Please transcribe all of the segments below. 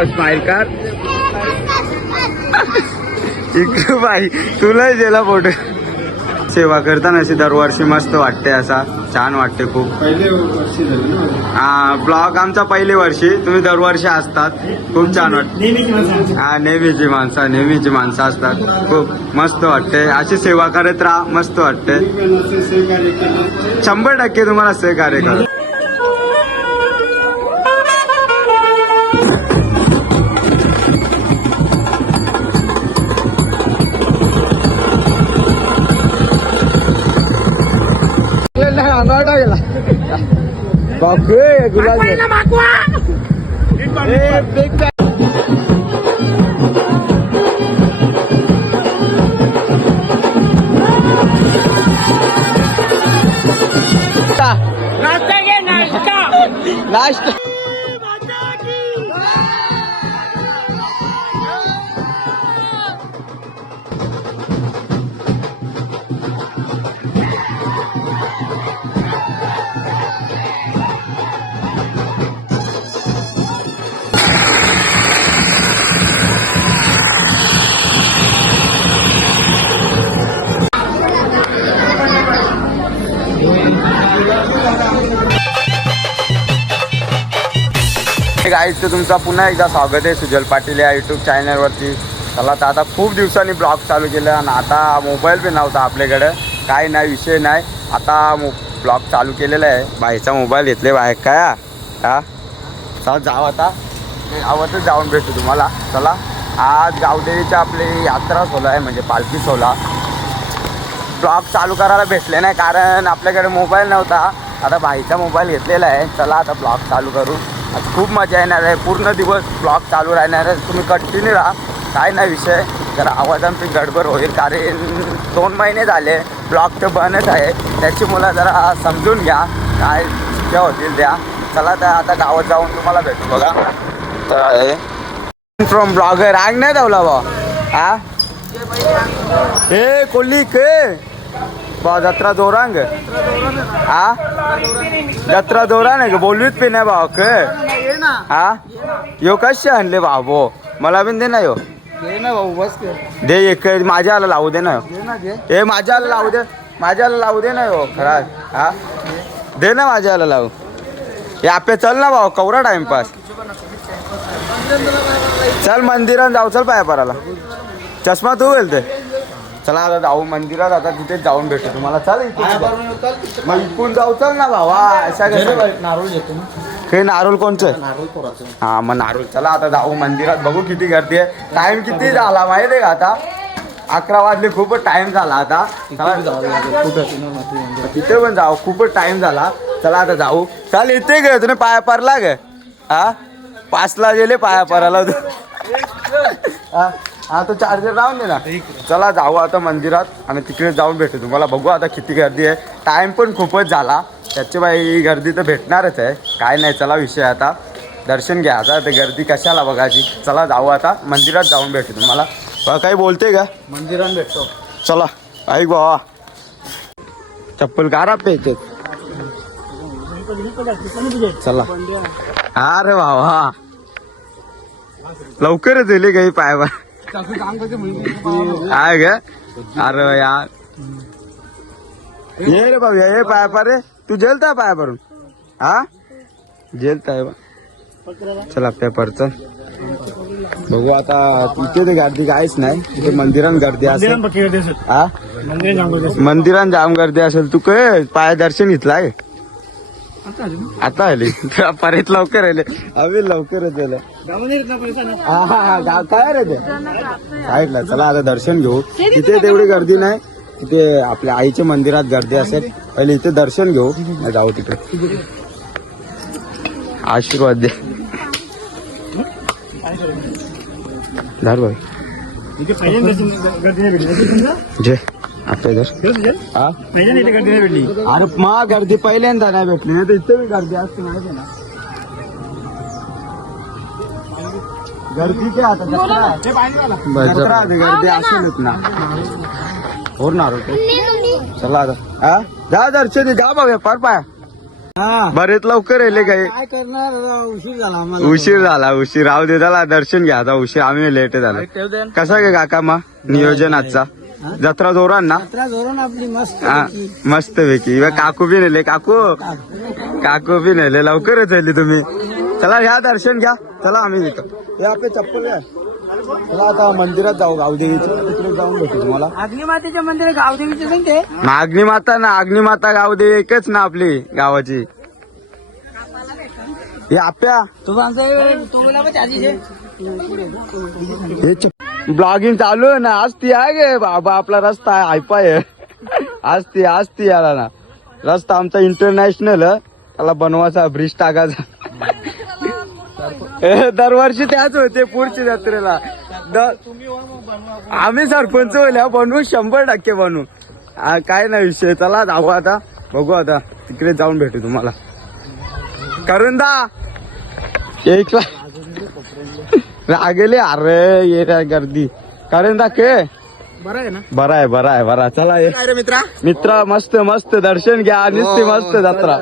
भाऊ स्माइल कर. इकडे बाई तुला दिला फोटो. सेवा करताना अशी दरवर्षी मस्त वाटते, असा छान वाटते खूप. हा ब्लॉग आमचा पहिली वर्षी, तुम्ही दरवर्षी असतात, खूप छान वाटते. हा नेहमीची माणसं असतात, खूप मस्त वाटते. अशी सेवा करत राहा, मस्त वाटते. 100% तुम्हाला सहकार्य करा. नाश्ता गाईज, तर तुमचा पुन्हा एकदा स्वागत आहे सुजल पाटील या यूट्यूब चॅनलवरती. चला तर आता खूप दिवसांनी ब्लॉग चालू केला आणि आता मोबाईल पण नव्हता आपल्याकडं, काय नाही विषय नाही. आता ब्लॉग चालू केलेला आहे. बाईचा मोबाईल घेतले बाहेर काय हा. चला जाऊ आता गावातच जाऊन भेटू तुम्हाला. चला आज गावदेवीची आपली यात्रा सोला आहे, म्हणजे पालखी सोला. ब्लॉग चालू करायला भेटले नाही कारण आपल्याकडे मोबाईल नव्हता. आता भाईचा मोबाईल घेतलेला आहे. चला आता ब्लॉग चालू करू. आज खूप मजा येणार आहे, पूर्ण दिवस ब्लॉग चालू राहणार आहे. तुम्ही कंटिन्यू राहा, काय नाही विषय. जरा आवाजांची गडबड होईल कारण 2 महिने झाले ब्लॉग तर बंदच आहे. त्याची मला जरा समजून घ्या, काय शिक्या होतील त्या. चला तर आता गावात जाऊन तुम्हाला भेटू बघा. तर फ्रॉम ब्लॉगर आग नाही धावला बा. हा ए कोल्ली के बा जत्रा जोरांग. हा जत्रा जोरान आहे का बोलवीत पे नाही भाव के. हा यो कसे आणले भाऊ, मला पण दे ना यो. दे एक माझ्याला लावू दे ना. हे माझ्याला लावू दे, माझ्याला लावू दे ना यो खरा. हा दे ना माझ्याला लावू. हे आपे चल ना भाऊ, कवरा टाइमपास. चल मंदिरात जाऊ, चल पाया पराला. चष्मा तू गेलते. चला आता जाऊ मंदिरात, आता तिथेच जाऊन भेटू तुम्हाला. चल मग इकडून जाऊ, चल ना भावा. असा नारळ घेतो हे नारळ कोणचं. नारळ. हा मग नारळ. चला आता जाऊ मंदिरात, बघू किती गर्दी आहे. टाइम किती झाला माहिती आहे का आता. 11 वाजले, खूपच टाइम झाला आता. तिथे पण जाऊ, खूपच टाइम झाला. चला आता जाऊ. चल इथे ग, तुम्ही पाया पडला ग. हा 5ला गेले पाया पडायला. हा तो चार्जर लावून दे ना. चला जाऊ आता मंदिरात आणि तिकडे जाऊन भेटू तुम्हाला. बघू आता किती गर्दी आहे. टाइम पण खूपच झाला, त्याची बाई गर्दी तर भेटणारच आहे, काय नाही. चला विषय आता दर्शन घ्या. आता ते गर्दी कशाला बघायची. चला जाऊ आता मंदिरात जाऊन भेटू तुम्हाला. काही बोलते का. मंदिरात भेटतो. चला ऐक बाबा, चप्पल कारा प्यायचे. चला अरे भावा लवकरच येले काही पायवर. आहे ग. अरे यार ये रे भाऊ, ये पाया पर रे. तू जेलता पाया भरून. हा जेलताय बा. चला पेपरचं बघू आता. तिथे ते गर्दी काहीच नाही, तिथे मंदिरात गर्दी असेल. हा मंदिरात जाम गर्दी असेल. तू काय पाया दर्शन घेतलाय आता आली परत लवकर आले. अवे लवकरच आलं. हा गाव काय रे ते साईडला. चला आता दर्शन घेऊ. तिथे तेवढी गर्दी नाही, तिथे आपल्या आईच्या मंदिरात गर्दी असेल. पहिले इथे दर्शन घेऊ, जाऊ तिकडे. आशीर्वाद दे धर भाई. जय आपल्या इधर. हा अरे मा गर्दी पहिल्यांदा नाही भेटली, नाही तर इथे बी गर्दी असते माहिती ना. गर्दी काय आता जत्रा गर्दी असेलच ना. हो ना. चला आता हा जा दर्शन जा भाऊ. पार पाया बरेच लवकर येले काही काय करणार उशीर झाला आम्हाला. उशीर राहू दे त्याला दर्शन घ्या आता उशीर आम्ही लेट झालो. कसा काय काका मग नियोजन आजचा जत्रा जोरान ना जत्रा धरून आपली मस्त हा, मस्त पैकी काकू बी नेले काकू बी नेले लवकरच येले तुम्ही. चला घ्या दर्शन घ्या चला आम्ही येतो. हे आपले चप्पल घ्या. चला आता मंदिरात जाऊ गावदेवीच्या तिकडे जाऊन भेटू तुम्हाला. अग्निमातेच्या मंदिर गावदेवीचे नाही ते अग्निमाता गावदेवी एकच ना आपली गावाची. हे आप्या तो आमचा तो बोला हे ब्लॉगिंग चालू आहे ना. आज ती आहे गे बाबा आपला रस्ता आहे हायपाय आज ती आला ना रस्ता आमचा इंटरनॅशनल त्याला बनवायचा ब्रिज टाकायचा. दरवर्षी त्याच होते पुढची जत्रेला. आम्ही सरपंच होईल बनवू 100% बनवू. काय नाही विषय. चला जाऊ आता बघू आता तिकडे जाऊन भेटू तुम्हाला. करुंदा एक रागेले अरे ये रे गर्दी करुंदा के बरं आहे ना. बरा चला ये मित्रा मस्त दर्शन घ्या नुसती मस्त जत्रा.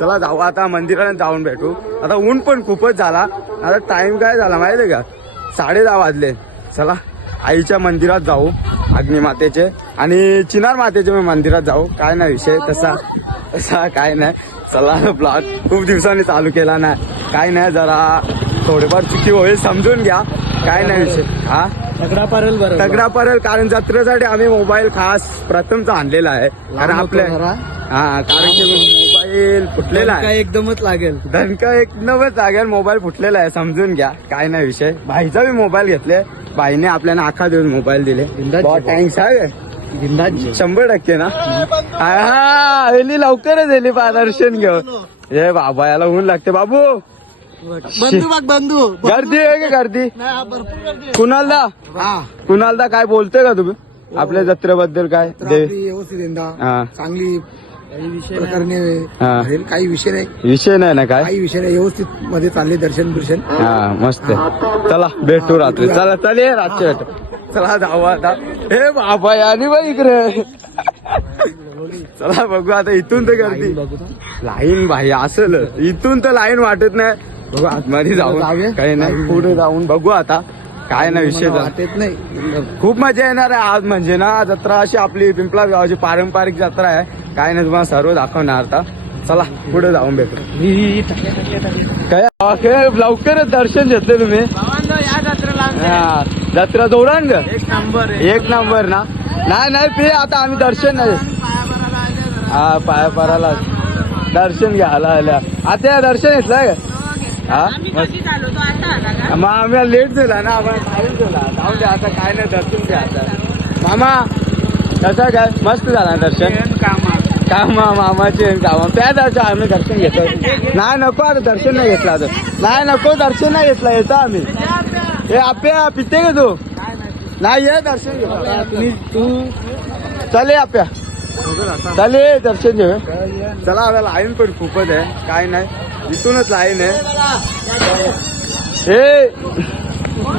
चला जाऊ आता मंदिरात जाऊन भेटू. आता ऊन पण खूपच झाला. आता टाइम काय झाला माहितीये का 10:30 वाजले. चला आईच्या मंदिरात जाऊ अग्निमातेचे आणि चिनार मातेचे मंदिरात जाऊ. काय नाही विषय तसा काय नाही. चला ब्लॉग खूप दिवसांनी चालू केला नाही. काय नाही जरा थोडेफार चुकी होईल समजून घ्या. काय नाही विषय. हा तगडा परेल कारण जत्रेसाठी आम्ही मोबाईल खास प्रथमचा आणलेला आहे. कारण आपल्या कारण की मोबाईल फुटलेला आहे. एकदमच लागेल धनका एकदमच लागेल. मोबाईल फुटलेला आहे समजून घ्या. काय नाही विषय. भाईचा बी मोबाईल घेतले. भाईने आपल्याला आखा देऊन मोबाईल दिले. थँक्स आहे 100% ना. हा लवकरच येली दर्शन घेऊन. हे बाबा याला ऊन लागते बाबू. बंधू गर्दी आहे का गर्दी. कुणालदा काय बोलतोय का तुम्ही आपल्या जत्रेबद्दल काय व्यवस्थित चांगली काही विषय नाही ना काय काही विषय नाही. व्यवस्थित मध्ये चालले दर्शन हा मस्त. चला भेटू रात्री. चला रात्री भेटू. चला जाऊ आता. हे बाबा आणि बाई इकडे चला बघू आता. इथून तर गर्दी लाईन भाई असेल. इथून तर लाईन वाटत नाही. बघू आतमध्ये जाऊ काही नाही. पुढे जाऊन बघू आता. काय ना विषय वाटत नाही. खूप मजा येणार आहे आज. म्हणजे ना जत्रा अशी आपली पिंपळा गावाची पारंपरिक जत्रा आहे. काय नाही तुम्हाला सर्व दाखवणार आता. चला पुढे जाऊन भेटू. काय लवकरच दर्शन घेतले तुम्ही. जत्रा जोरान ग एक नंबर ना. नाही पे आता आम्ही दर्शन नाही. हा पाया पराला दर्शन घ्यायला आल्या आता दर्शन घेतलंय का. मग आम्ही लेट झाला ना. आम्हाला जाऊन द्या आता. काय नाही दर्शन घ्या आता. मामा कसं काय मस्त झाला दर्शन. मामाचे काम त्या दर्शन आम्ही दर्शन घेतो. नाही नको आता दर्शन नाही घेतलं आता. नाही नको दर्शन नाही घेतलं. येतो आम्ही. हे आप्या पिते का तू नाही ये दर्शन घे तू. चले आप्या चले दर्शन घेऊ. चला आता लाईन पण खूपच आहे. काय नाही इथूनच लाईन आहे. हे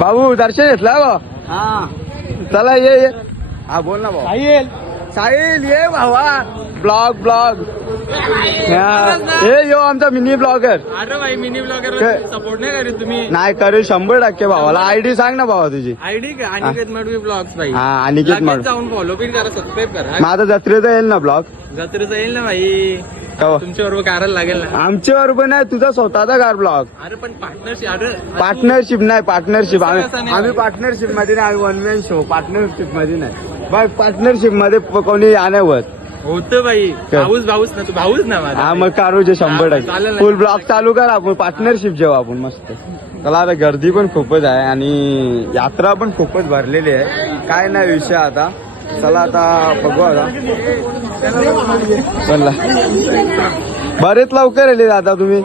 भाऊ दर्शन घेतलं बा. चला ये हा बोल ना भाऊ. साहिल ये भावा. ब्लॉग हे यो आमचा मिनी ब्लॉगर. अरे भाई मिनी ब्लॉगर सपोर्ट नाही करीत तुम्ही. नाही करेल 100% भावाला. आयडी सांग ना भावा तुझी. आयडी का अनिकेत मडवी ब्लॉग्स भाई. हा अनिकेत मडवी जाऊन फॉलो पण करा सबस्क्राईब करा. माझा जत्रेचा येईल ना ब्लॉग. जत्रेचा येईल ना भाई. तुमच्या बरोबर करायला लागेल ना. आमच्या बरोबर नाही तुझा स्वतःचा कार ब्लॉग. अरे पण पार्टनरशिप. अरे पार्टनरशिप नाही पार्टनरशिप आम्ही पार्टनरशिप मध्ये नाही. आम्ही 1 man शो पार्टनरशिप मध्ये नाही. बघ पार्टनरशिप मध्ये कोणी आणावत होतं भाई. भाऊच ना तू भाऊच ना माझा. हा मग कारूचे 100% फुल ब्लॉग चालू करा आपण. पार्टनरशिप जेव्हा आपण मस्त. चला आता गर्दी पण खूपच आहे आणि यात्रा पण खूपच भरलेली आहे. काय नाही विषय आता. चला आता बघू आता. चला बरेच लवकर आले आता तुम्ही.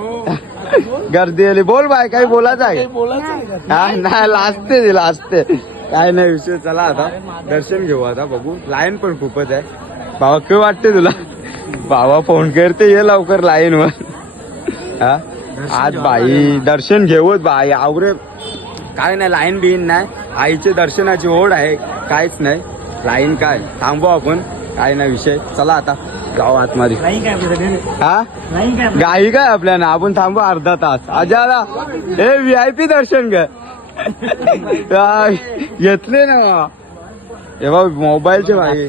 गर्दी आली. बोल बाय काही बोलायचं आहे. हा नाही लाजते काय नाही विषय. चला आता दर्शन घेऊ आता. बघू लाईन पण खूपच आहे. बाबा काय वाटते तुला. बाबा फोन करते ये लवकर लाईन वर. हा आज बाई दर्शन घेऊच बाई आवरे. काय नाही लाईन बिन नाही. आईचे दर्शनाची ओढ आहे. काहीच नाही लाईन काय थांबू आपण. काय नाही विषय. चला आता जाऊ आतमध्ये हा गाई काय आपल्याला आपण थांबू अर्धा तास आजाला हे VIP दर्शन घ्या घेतले ना हे बघ मोबाईलचे भाई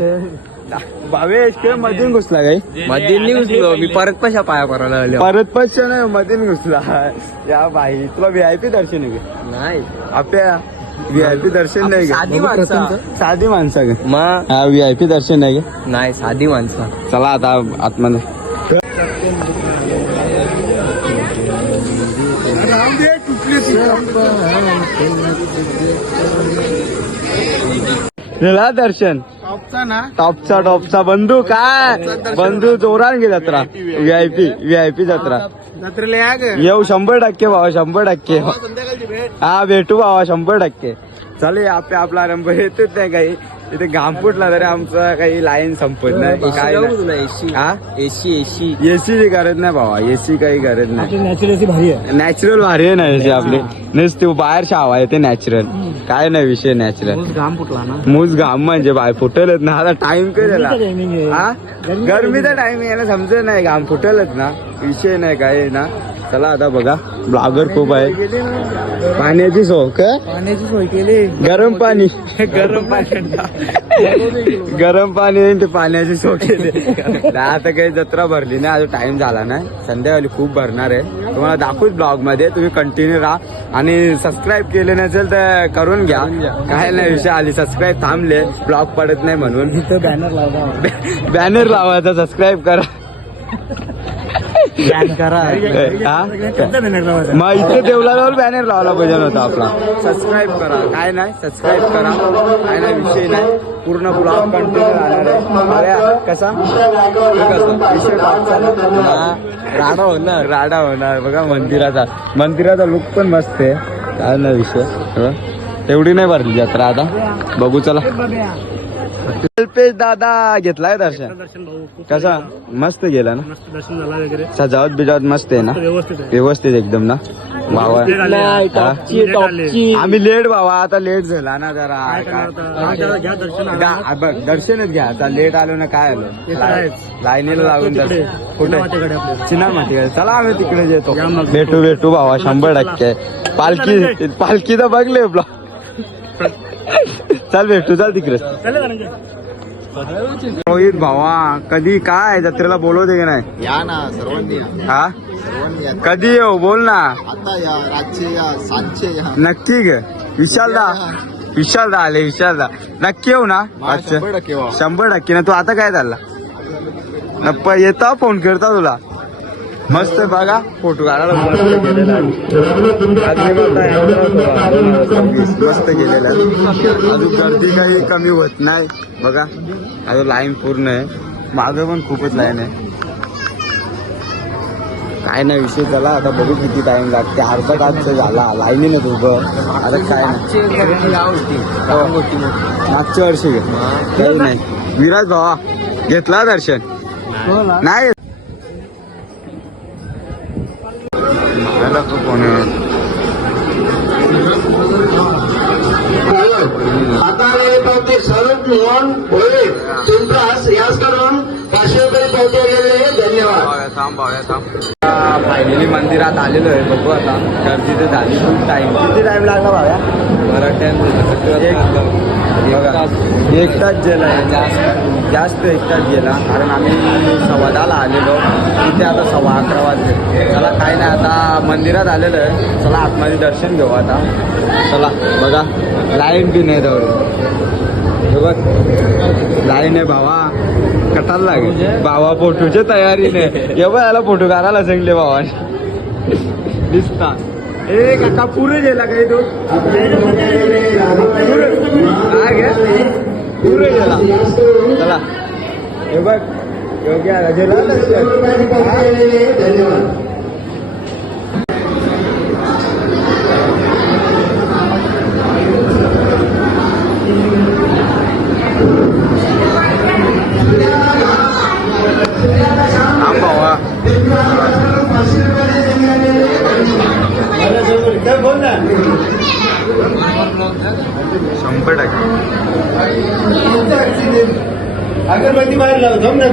भावेश ते मधून घुसला काही मध्ये घुसलो मी परत कशा पाया करायला लागलो परत पैसे नाही मधून घुसला या भाई तुला VIP दर्शन आहे का? नाही आपल्या VIP दर्शन नाही का? साधी माणसं साधी माणसं का? मग हा VIP दर्शन नाही का? नाही साधी माणसं चला आता आतमध्ये दिला दर्शन टॉपचा बंधू काय बंधू जोरान गे जत्रा VIP जत्रा येऊ 100% भावा 100% हा भेटू भावा 100% चालेल आपला रंभ येतच नाही काही इथे घाम फुटला तरी आमचं काही लाईन संपत नाही काय नाही. हा एसी एसीची गरज नाही भावा एसी काही गरज नाही नॅचरल भारी आहे नॅचरल भारी आहे ना एसी आपली नुसती बाहेर हवा आहे ते नॅचरल काय नाही विषय नॅचरल घाम फुटला ना मूस घाम म्हणजे बाय फुटलच ना आता टाइम काय झाला हा गरमीचा टाइम आहे ना समजत नाही घाम फुटलच ना विषय नाही काय ना चला आता बघा ब्लॉगर खूप आहे पाण्याची सोय काय पाण्याची सोय केली गरम पाणी गरम गरम पाणी आणि ते पाण्याची सोय केली आता काही जत्रा भरली नाही अजून टाइम झाला नाही संध्याकाळी खूप भरणार आहे तुम्हाला दाखवूच ब्लॉग मध्ये तुम्ही कंटिन्यू राहा आणि सबस्क्राईब केले नसेल तर करून घ्या काय नाही विषय आली सबस्क्राईब थांबले ब्लॉग पडत नाही म्हणून बॅनर लावला बॅनर लावायचा सबस्क्राईब करा हा? मग इथे देवळावर बॅनर लावला पाहिजे होता आपला सबस्क्राईब करा काय नाही सबस्क्राईब करा काय नाही विषय नाही पूर्ण ब्लॉग कंटिन्यू राहणार आहे अरे, कसा विषय टॉपचा ना? राडा होणार बघा मंदिराचा लुक पण मस्त आहे काय नाही विषय हं? तेवढी नाही भरली जत्रा आता बघू चला कल्पेश दादा घेतलाय दर्शन कसा मस्त गेला ना दर्शन झाला वगैरे सजावट बिजावट मस्त आहे ना व्यवस्थित एकदम ना भावा आम्ही लेट भावा आता लेट झाला ना जरा घ्या दर्शन बघ दर्शनच घ्या आता लेट आलो ना काय आलो लाईनीला लागून दर्शन कुठे चिनार माती चला आम्ही तिकडे येतो भेटू भावा 100% पालखी तर बघले ब्लॉग चल भेटू चल तिकडे रोहित भावा कधी काय जत्रेला बोलवते की नाही या ना सर्वांनी या. हा सर्वांनी या. कधी येऊ बोल ना आता या रातचे या सांजचे या नक्की ग विशालदा आले विशालदा नक्की येऊ ना मा, 100% वा. 100% ना तू आता काय झाला नप्पा येता फोन करता तुला मस्त बघा फोटो काढायला मस्त गेलेला मस्त गेलेला अजून गर्दी काही कमी होत नाही बघा अजून लाईन पूर्ण आहे मागे पण खूपच लाईन आहे काय नाही विषय चला आता बघू किती टाइम लागते अर्धा तास झाला लाईनीनं उभं आता काय नाही मागच्या वर्षी काही नाही विराज भावा घेतला दर्शन नाही हाताने पावते सरोज मोहन भोळे सुंत्रास यास करून 500 रुपये पावते गेलेले धन्यवाद फायनली मंदिरात आलेलो आहे बघू आता गर्दी तर झाली खूप टाइम किती टाइम लागला भाव्या एक तास गेला जास्त एक तास गेला कारण आम्ही 10:15 आलेलो तिथे आता 11:15 वाजले चला काय नाही आता मंदिरात आलेलो आहे चला आतमध्ये दर्शन घेऊ आता चला बघा लाईन बी नाही जवळ बघ लाईन आहे भावा कटायला लागेल भावा फोटोच्या तयारीने एवढं याला फोटो काढायला सांगले भावाने दिसता ए काका पुरे गेला काही तो पुरे गेला चला हे बघ योग्य गेला धन्यवाद भावा अगरबत्ती बाहेर लाव जम ना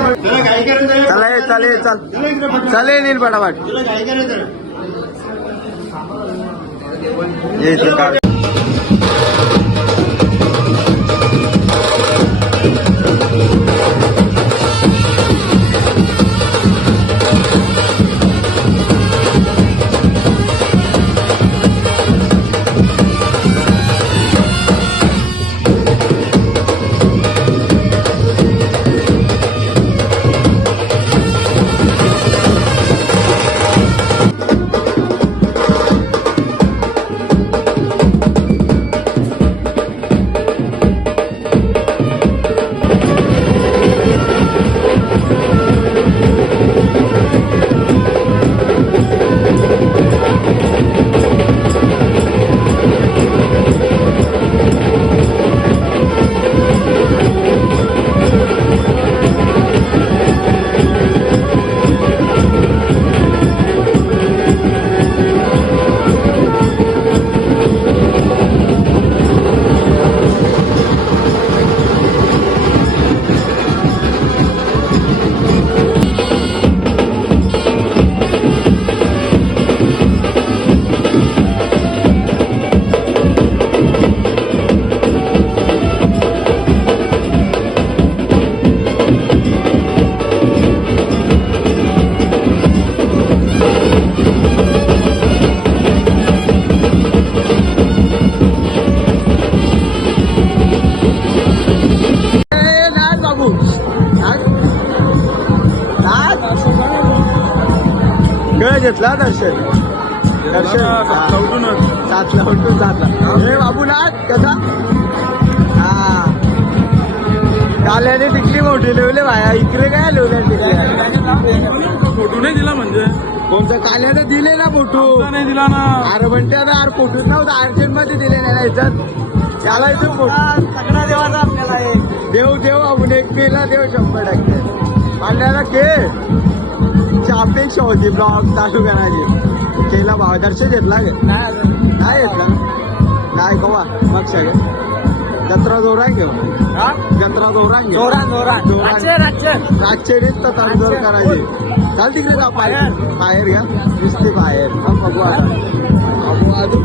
चला ये चालेल चल चालेल नील पटापट ये इथे काढ. घेतला दर्शन सातला उठून सातला हे बाबू नाथ कसा हा काल्याने टिकली मोठी लिवले भाया इकडे काय लिवल्या टिकल्या फोटो नाही दिला म्हणजे कोणत्या काल्याने दिले ना फोटो नाही दिला ना. अरे म्हणते ना अरे फोटोच नव्हता अर्जंट मध्ये दिले नाही याच्यात त्याला इथून फोटो सगळा देवाचा आपल्याला देव देव आपण एक केला देव 100% पाण्याला के अपेक्षा होती ब्लॉग चालू करायची केला भाव दर्शन घेतला गे नाही घेतला नाही कवा मग सगळं जत्रा जोरान घेऊ जत्रा जोरान घेऊ रातचे रीत तर तडजोड करायची चाल तिकडे जा बाहेर घ्या नुसते बाहेर बघू आता बघू अजून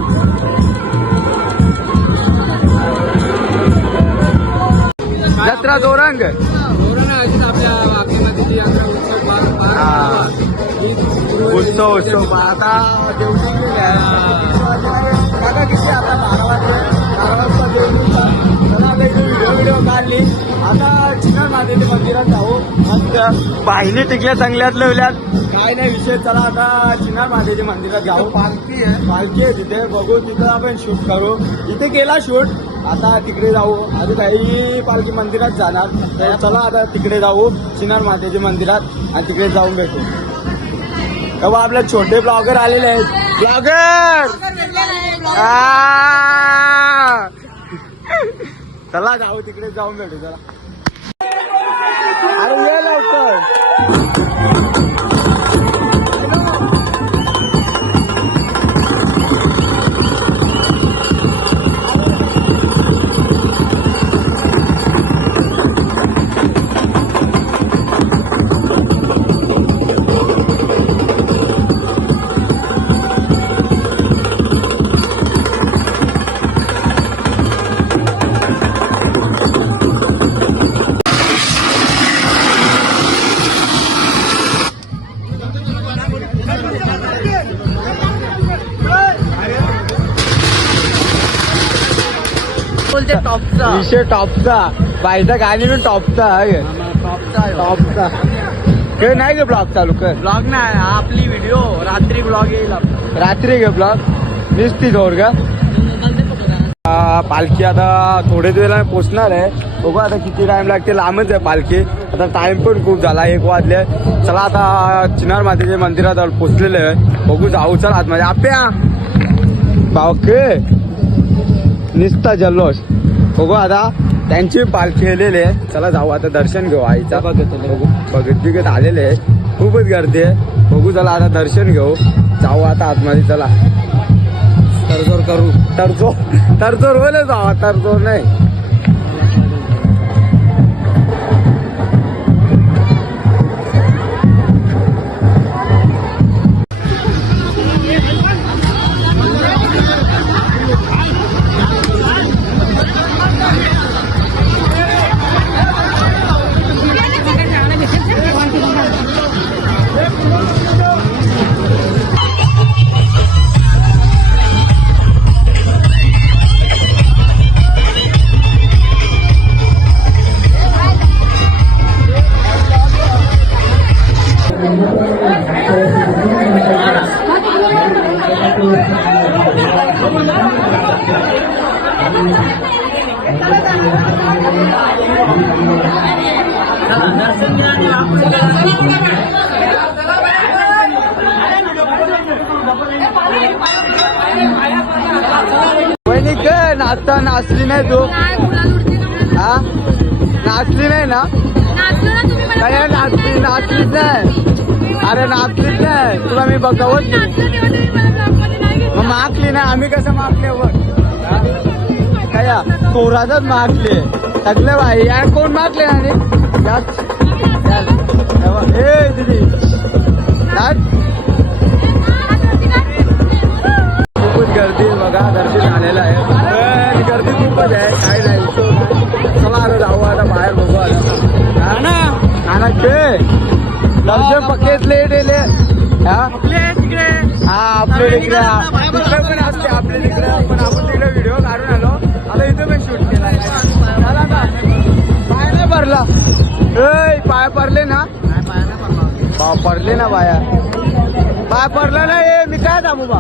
जत्रा जोरांग उत्सव आता काका किती आता 12 वाजता व्हिडिओ काढली आता चिकन मातेच्या मंदिरात जाऊ मस्त बाहिनी टिकल्या चांगल्यात लवल्यात काय नाही विषय चला आता चिनार मातेच्या मंदिरात जाऊ पालखी आहे तिथे बघू तिथं आपण शूट करू इथे केला शूट आता तिकडे जाऊ अजून काही पालखी मंदिरात जाणार तर चला आता तिकडे जाऊ चिनार मातेच्या मंदिरात आणि तिकडे जाऊन भेटू तेव्हा आपले छोटे ब्लॉगर आलेले आहेत ब्लॉगर चला जाऊ तिकडे जाऊन भेटू चला अरे ये लवकर विषय टॉपचा बायचा गाणी पण टॉपचा टॉपचा काय नाही गे ब्लॉग चालू कर ब्लॉग नाही आपली व्हिडिओ रात्री ब्लॉग येईल रात्री गे ब्लॉग निसती जोर का पालखी आता थोडे वेळेला पोचणार आहे बघू आता किती टाइम लागते लांबच आहे पालखी आता टाइम पण खूप झाला 1 वाजले चला आता चिनार मातेच्या मंदिरात पोचलेले आहे बघू जाऊ चला आतमध्ये आप्या बावके निस्ता जल्लोष. बघू आता त्यांची पालखी गेलेली आहे. चला जाऊ आता दर्शन घेऊ आईचा. बघत आलेले आहे. खूपच गर्दी आहे. बघू चला आता दर्शन घेऊ. जाऊ आता आतमध्ये. चला तडजोड करू. तरचोर होईल जावा. तरचोर नाही. वहिनी काय नाचता नाचली नाही तू? हा नाचली नाही ना? काय नाचलीच नाही. अरे नाचलीच नाही. तुला मी बघवत मग मागली नाही. आम्ही कसं मागले बघ. काय चोराचाच मागले सगळे बाई. या कोण मागले आणि ए दिदी नाच. खूपच गर्दी बघा. दर्शन झालेलं आहे. गर्दी खूपच आहे. काही नाही. चला आता जाऊ आता बाहेर बघू. आता खेळ दर्शन पक्केच लेट येले. हा आपले तिकडे पण असते. आपल्या तिकडे पण आपण तिकडे व्हिडिओ काढून आलो. आता इथे पण शूट केला. पाय नाही भरला. पाय पडले ना? पडले ना बाया. पाय पडला ना. मी काय थांबू बा.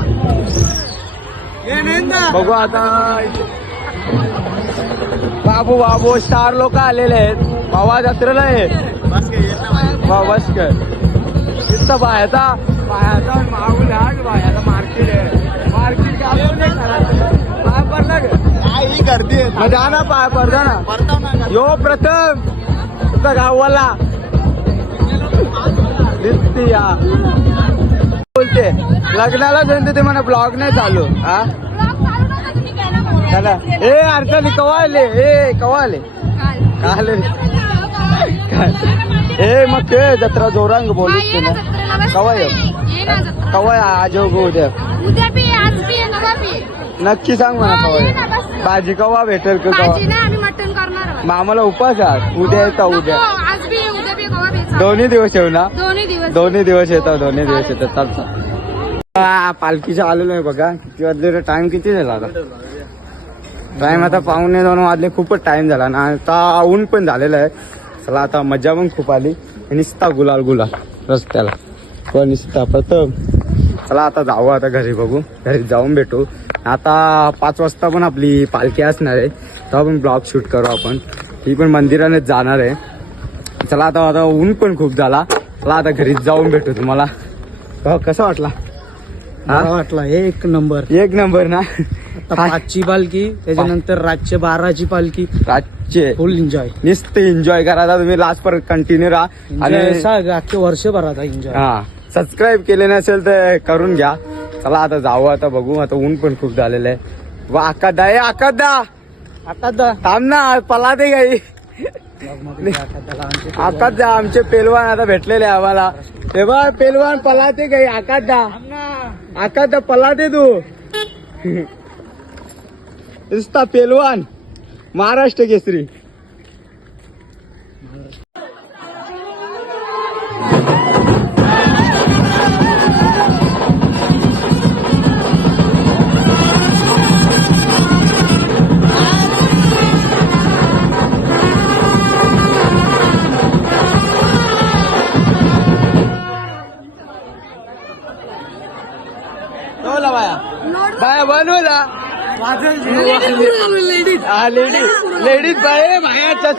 बघू आता. बाबू स्टार लोक आलेले आहेत. भावा जत्रेला आहे. बस कर इथं बायाचा माऊल आहे. बायाचा मार्केट आहे. मार्केट पाय पडला ही गर्दी आहे. मग जा ना. पाय पडता ना. यो प्रथम तुझा गाववाला दिसती या बोलते. लग्नाला जाऊन ते म्हणा ब्लॉग नाही चालू. हा चला. ए अडचणी कवा आले? कवा आले? काल मग खेळ जत्रा जोरांग बोलत ना. कवा कवा आज उद्या नक्की सांग मला कवा. भाजी कवा भेटेल का? कवा मग आम्हाला उपास आहे. उद्या येता. उद्या दोन्ही दिवस येऊ ना? दोन्ही दिवस येतात. चालतं. पालखीच्या आलेलो आहे बघा. किती वाजले? टाइम किती झाला आता? टाइम आता 1:45 वाजले. खूपच टाइम झाला ना. आता ऊन पण झालेलं आहे. चला आता मजा पण खूप आली. निस्ता गुलाल रस्त्याला पण निस्ता प्रथम. चला आता जाऊ. आता घरी बघू. घरी जाऊन भेटू. आता 5 वाजता पण आपली पालखी असणार आहे. तेव्हा पण ब्लॉग शूट करू आपण. ती पण मंदिरानेच जाणार आहे. चला आता ऊन पण खूप झाला. चला आता घरी जाऊन भेटू तुम्हाला. कसा वाटला? हा वाटला एक नंबर ना. आता 5ची पालखी. त्याच्यानंतर रातचे 12ची पालखी. रातचे फुल एन्जॉय. नुसतं एन्जॉय करा. आता तुम्ही लास्ट पर्यंत कंटिन्यू राहा. आणि अख्खे वर्षभरात एन्जॉय. हा सबस्क्राईब केले नसेल तर करून घ्या. चला आता जाऊ. आता बघू. आता ऊन पण खूप झालेलं आहे. वा आकादा थांब ना. पला दे काही. आकादा आमचे पेलवान आता भेटलेले आम्हाला. तेव्हा पेलवान पलाते काही. आकादा पलाते तू. नुसता पेलवान महाराष्ट्र केसरी. बाया बनवला. Ladies bye बायाचा.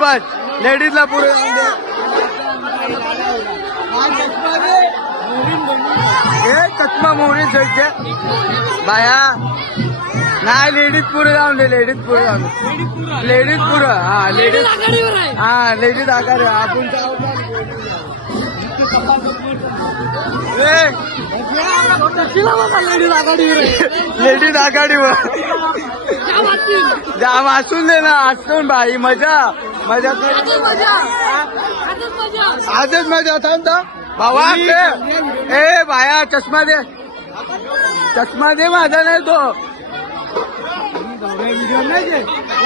लेडीजला पुढे हे चष्मा मोहरी सज्ज बाया नाही लेडीज पुढे जाऊन दे लेडीज पुढे जाऊन दे लेडीज पुढं हा लेडीज लेडीज आकार आपण लेडीज आघाडीवर जाम असून दे ना असून बाई मजा मजा आजच मजा थांबता भावा ए बाया चष्मा दे माझा नाही तो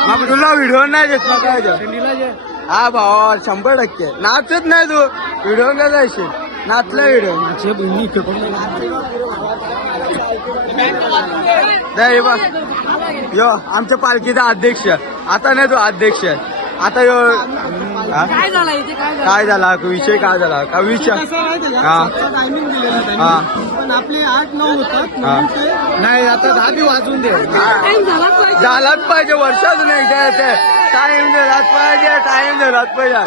मग तुला व्हिडिओ नाही चष्मा काय हा भावा 100% नाचत नाही तू व्हिडिओ काय जायचे नाचला व्हिडिओ नाही बा यो आमच्या पालखीचा अध्यक्ष आता नाही तो अध्यक्ष आता यो काय झाला विषय काय झाला का विषय हा पण आपले 8-9 होतात नाही आता 10 वाजून दे झालाच पाहिजे वर्षातून एकदा येते टाइम दिलाच पाहिजे टाइम दिलाच पाहिजे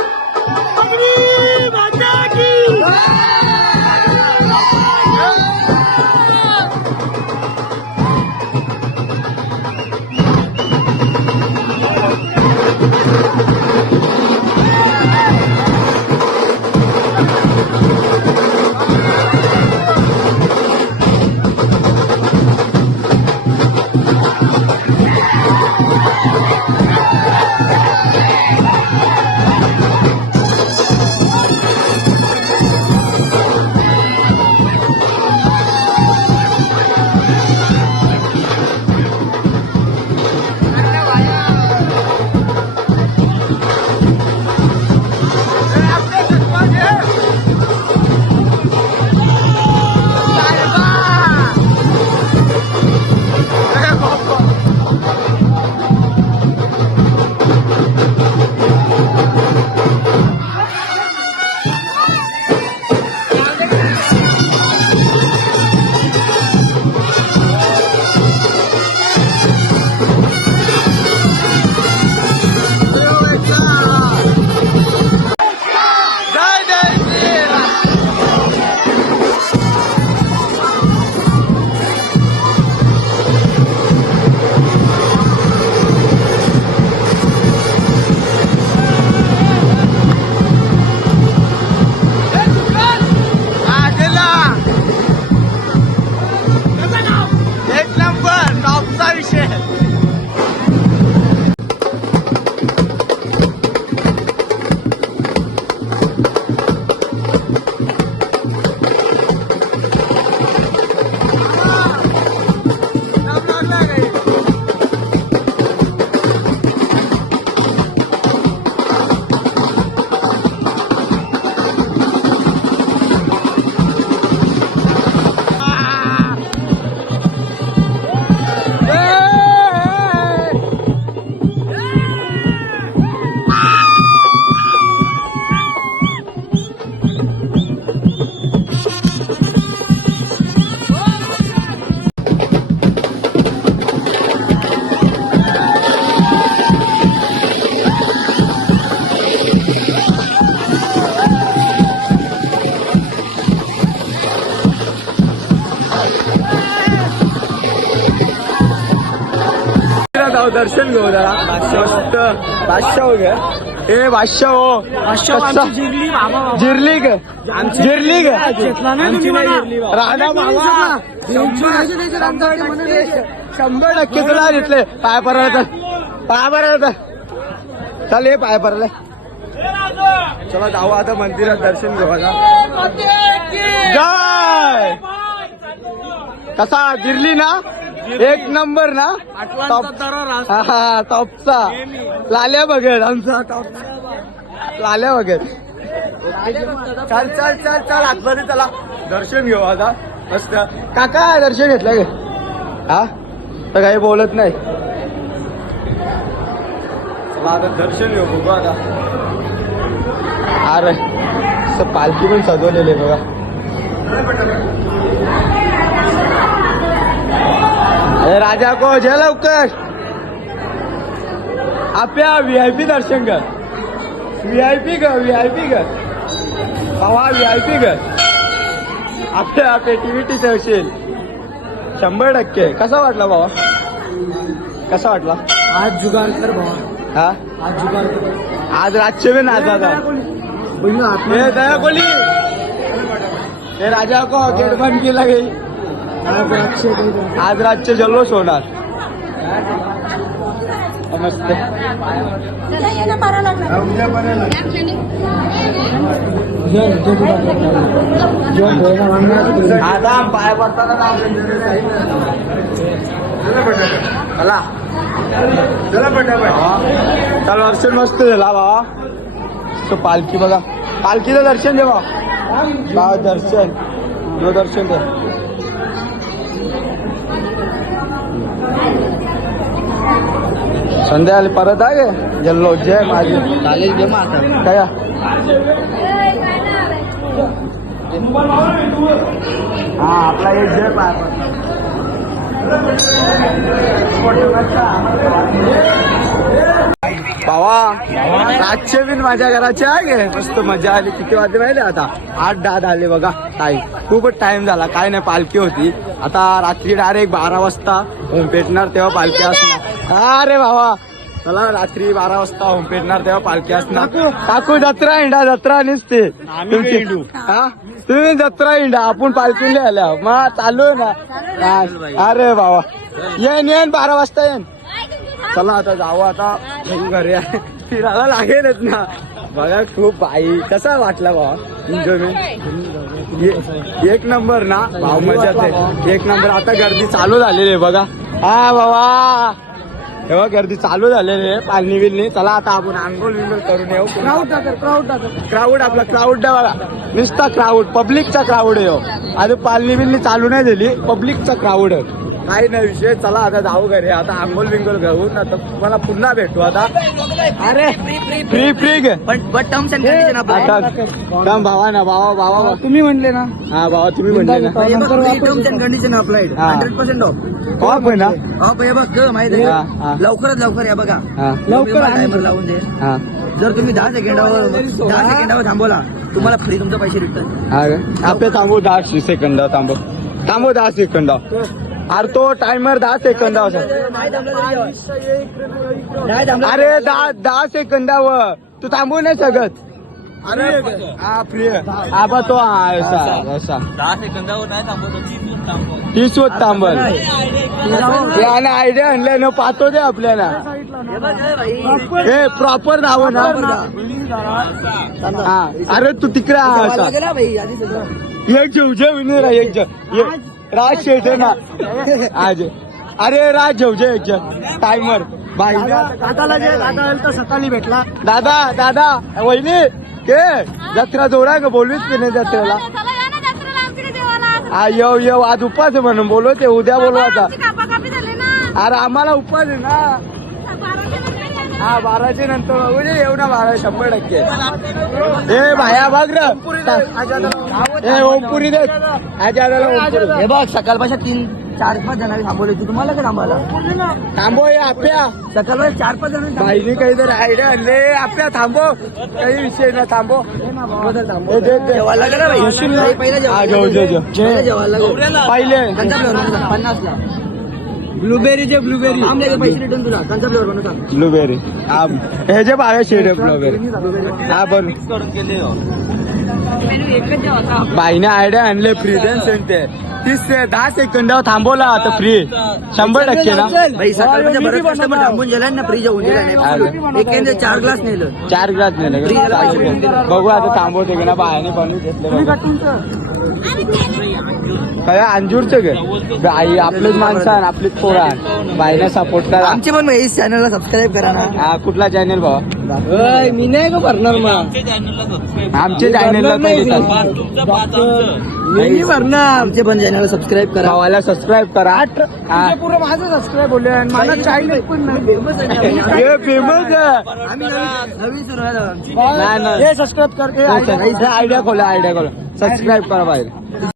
दर्शन घेऊ जरा मस्त बादशाह हो गया ए बादशाह हो जिरली ग जिरली ग राधा बाबा 100% तुला घेतले पाय पडलं चल ये पाय पडले चला जाऊ आता मंदिरात दर्शन घेऊ आता जय कसा जिरली ना एक नंबर ना टॉपचा लाल्या बघेल आमचा टॉप लाल्या बघेल चल चल चल चल आतमध्ये चला दर्शन घेऊ आता मस्त काका दर्शन घेतलं गे हा तर काही बोलत नाही आता दर्शन घेऊ बघू आता अरे पालखी पण सजवलेली बघा राजा को जय लवकर आपल्या VIP दर्शन कर VIP ग भावा VIP ग आपल्या पेटिविटीच असेल 100%. कसा वाटला भावा कसा वाटला आज जुगार कर भावा हा आज जुगार कर आज रातचे बी नाचाचा हे दया कोली हे राजा को गेट बंद केला गई आज रातचे जल्लोष होणार. नमस्ते आता पाय पडताना चला चला दर्शन मस्त झाला बाबा. तो पालखी बघा पालखीचं दर्शन दे बा दर्शन जो दर्शन दे. संध्याकाळी परत आहे जल्लोष जय माझी चालेल घे मग काय हा आपला एक जय भावा रातचे बिन माझ्या घराचे आहे मस्त मजा आली. किती वाजले माहिती आता 8-10 आले बघा टाईम. खूपच टाइम झाला काय नाही पालखी होती. आता रात्री डायरेक्ट 12 वाजता होम पेटणार तेव्हा पालखी असणार. अरे भावा चला रात्री 12 वाजता होम पेटणार तेव्हा पालखी असणार. काकू जत्रा इंडा जत्रा नसते तुमची हा तुम्ही जत्रा इंडा आपण पालखीला आल्या मग चालू ना. अरे भावा येन 12 वाजता येईन. चला आता जाऊ आता घरी आहे फिरायला लागेलच ना. बघा खूप बाई कसा वाटला भावा एन्जॉयमेंट एक नंबर ना भाव मजाच आहे एक नंबर. आता गर्दी चालू झालेली आहे बघा हा बाबा तेव्हा गर्दी चालू झालेली आहे पालनी बिलनी. चला आता आपण आंघोळ विंगोळ करून येऊ. क्राऊड आपला क्राऊड द्या बघा नुसता क्राऊड पब्लिकचा क्राऊड आहे. आता पालनी बिलनी चालू नाही झाली पब्लिकचा क्राऊड आहे काही नाही विषय. चला आता जाऊ घरी आता आंघोळ बिंगोळ घेऊन आता तुम्हाला पुन्हा भेटू आता. अरे फ्री भावा ना भावा तुम्ही म्हणले ना हा भावा तुम्ही म्हणले ना कंडिशन अप्लाइड 100% ऑफ आहे ना ऑफ हे बघ माहिती हा, आहे हा. लवकरात या बघा हा लवकर टायमर लावून दे. हा जर तुम्ही 10 सेकंदावर थांबवला तुम्हाला फ्री तुमचे पैसे रिटर्न. हा का आपले थांबू 10 सेकंद थांबू 10 सेकंद. अरे तो टायमर 10 सेकंद अरे 10 सेकंदावर तू थांबू नाही शकत. अरे हा फ्री हा बा तो असा 10 सेकंदावर नाही थांबवतो 30 वर थांबल. याने आयडिया आणल्या ना पाहतो दे आपल्याला हे प्रॉपर नाव ना हा. अरे तू तिकडे असा एक जेव विनर एक राज शेठ ना आज. अरे राज जेवजे एक टायमर बाई दादा सकाळी भेटला दादा वहिनी के जत्रा जोडा का बोलवीच की नाही जत्रेला. हा येऊ आज उपास आहे म्हणून बोलवते उद्या बोलवायचा. अरे आम्हाला उपास आहे ना हा 12च्या नंतर उद्या येऊ ना 12 100%. हे भाया बघ रे हे ओमपुरी दे हे बघ सकाळपासून 4-5 जणांनी थांबवले तू तुम्हाला काय थांबवला थांबो हे आपल्या सकाळला 4-5 जणांनी बाईने काहीतरी आयडिया आणले आपल्या थांबो काही विषय ना थांबो. हे दे. जेवायला गेला भाई पहिला हा, जेव. जेवायला पहिले 50ला ब्लूबेरी आमल्याचे पैसे रिटर्न तुला त्यांचा फ्लेवर बनवू सांग. ब्लूबेरी हे जे बाहेर शेड ब्लूबेरी हा बन बाईने आयडिया आणले फ्री ते 10 सेकंदावर थांबवला आता फ्री 100% ना. भाई सकाळच्या बरं कस्टमर थांबून गेला ना फ्री जेवून गेला नाही एक 4 ग्लास नेलं 4 ग्लास नेले बघू आता थांबवते की ना बायाने बनवून घेतलं काय अंजूरचं गे आई आपलीच माणसं आपलीच पोरं बाईला सपोर्ट करा. आमचे पण भाई चॅनलला सबस्क्राईब करा ना. हा कुठला चॅनल भावा मी नाही का भरणार मग आमचे चॅनलला मी भरणार. आमचे पण चॅनलला सबस्क्राईब करा भावाला सबस्क्राईब करा. हा पुरं माझं सबस्क्राईब बोलले मला चॅनल पण नाही हे फेमस आहे. आम्ही नवीन सुरुवात आहे आमची. नाही हे सबस्क्राईब कर आयडिया खोला सबस्क्राईब करा बाहेर.